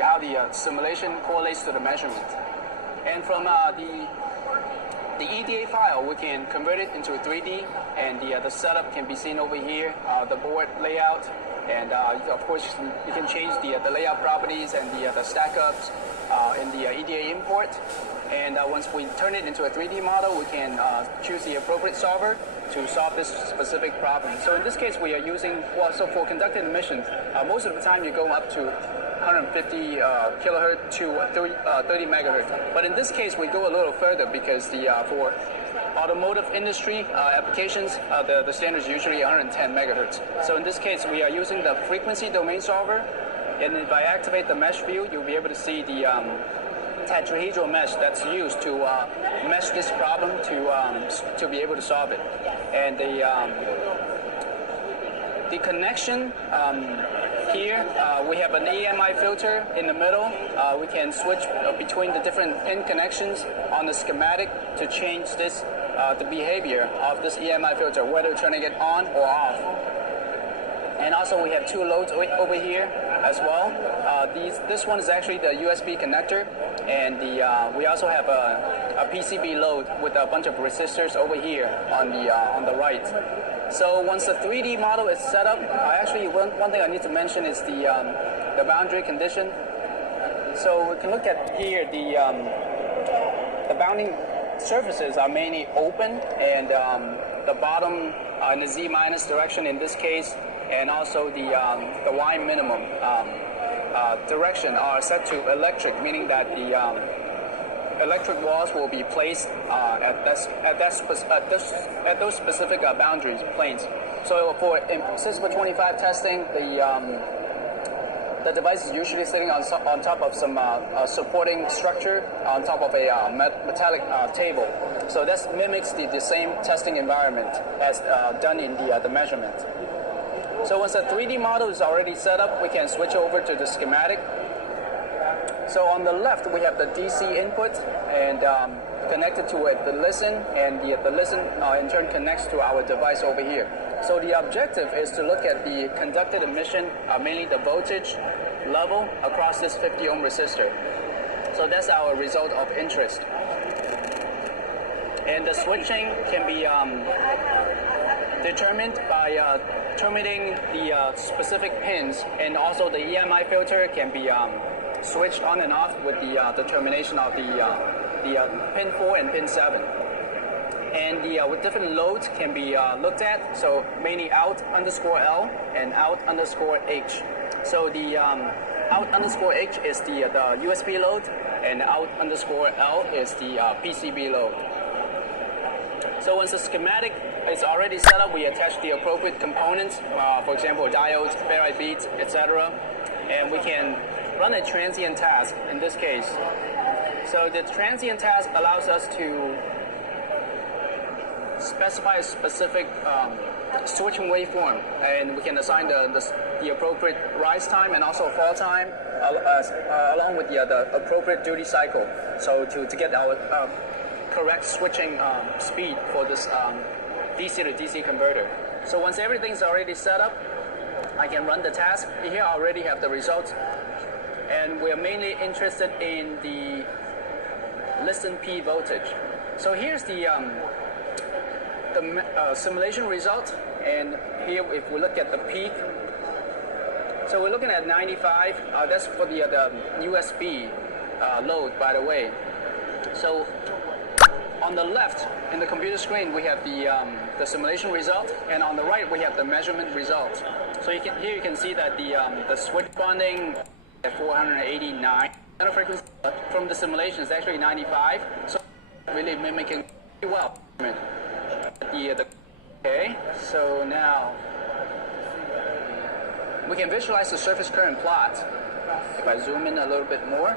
how the simulation correlates to the measurement. And from the EDA file, we can convert it into 3D, and the setup can be seen over here, the board layout, and of course you can change the layout properties and the stack ups in the EDA import. And once we turn it into a 3D model, we can choose the appropriate solver to solve this specific problem. So in this case, we are using, well, so for conducted emission, most of the time you go up to 150 kilohertz to 30 megahertz. But in this case, we go a little further because for automotive industry applications, the standard is usually 110 megahertz. So in this case, we are using the frequency domain solver. And if I activate the mesh view, you'll be able to see the tetrahedral mesh that's used to mesh this problem to be able to solve it. And the connection here, we have an EMI filter in the middle. We can switch between the different pin connections on the schematic to change this the behavior of this EMI filter, whether turning it on or off. And also we have two loads over here as well. This one is actually the USB connector, and we also have a PCB load with a bunch of resistors over here on the right. So once the 3D model is set up, actually one thing I need to mention is the boundary condition. So we can look at here, the bounding surfaces are mainly open, and the bottom in the Z minus direction in this case, and also the Y minimum direction are set to electric, meaning that the electric walls will be placed at those specific boundaries planes. So for Cisco 25 testing, the device is usually sitting on top of some supporting structure on top of a metallic table. So that mimics the same testing environment as done in the measurement. So once the 3D model is already set up, we can switch over to the schematic. So on the left, we have the DC input, and connected to it, the listen, and the listen in turn connects to our device over here. So the objective is to look at the conducted emission, mainly the voltage level across this 50 ohm resistor. So that's our result of interest. And the switching can be determined by terminating the specific pins, and also the EMI filter can be switched on and off with the termination of the pin 4 and pin 7. And with different loads can be looked at, so mainly out underscore L and out underscore H. So the out underscore H is the USB load, and out underscore L is the PCB load. So once the schematic is already set up, we attach the appropriate components, for example, diodes, ferrite beads, etc. And we can run a transient task in this case. So the transient task allows us to specify a specific switching waveform, and we can assign the appropriate rise time and also fall time along with the appropriate duty cycle. So to get our correct switching speed for this DC to DC converter. So once everything's already set up, I can run the task. Here I already have the results, and we're mainly interested in the listen P voltage. So here's the simulation result, and here if we look at the peak, so we're looking at 95. That's for the USB load, by the way. So on the left in the computer screen, we have the simulation result, and on the right we have the measurement result. So here you can see that the switch bonding at 489 frequency from the simulation is actually 95. So really mimicking pretty well. Okay, so now we can visualize the surface current plot. If I zoom in a little bit more.